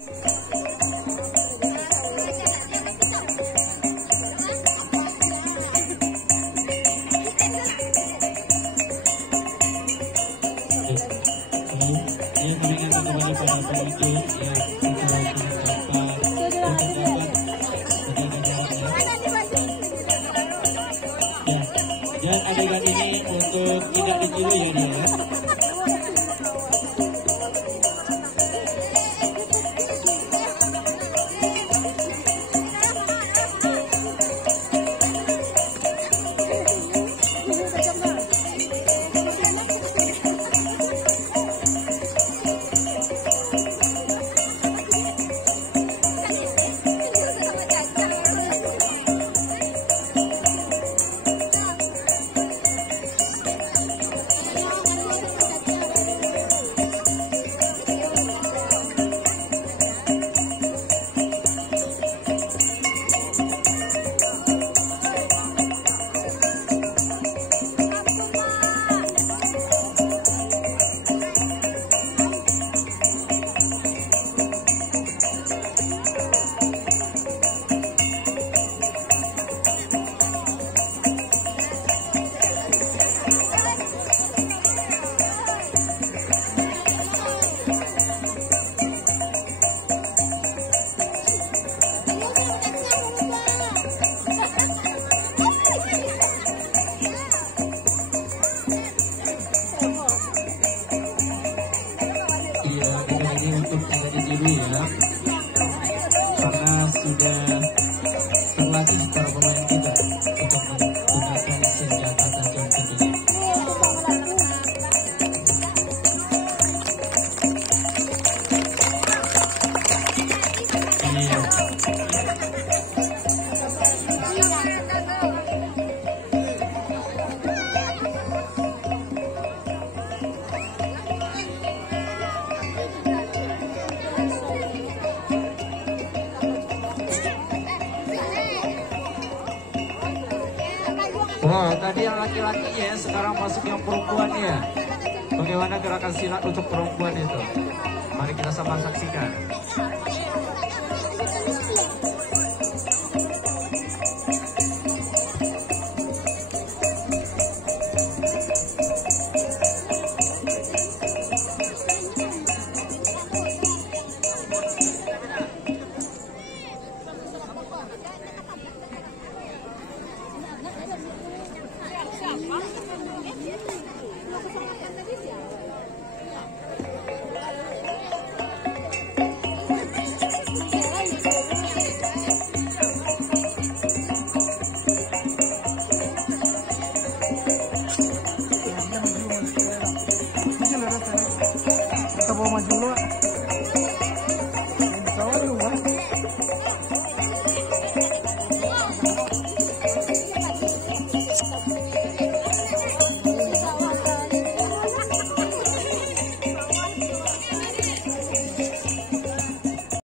Dan adegan ini untuk tidak ditiru ya dia. Ya, karena sudah terlatih para pemain kita untuk menggunakan senjata tajam ketiga. Wow, tadi yang laki-lakinya sekarang masuk yang perempuannya. Bagaimana gerakan silat untuk perempuan itu? Mari kita sama saksikan.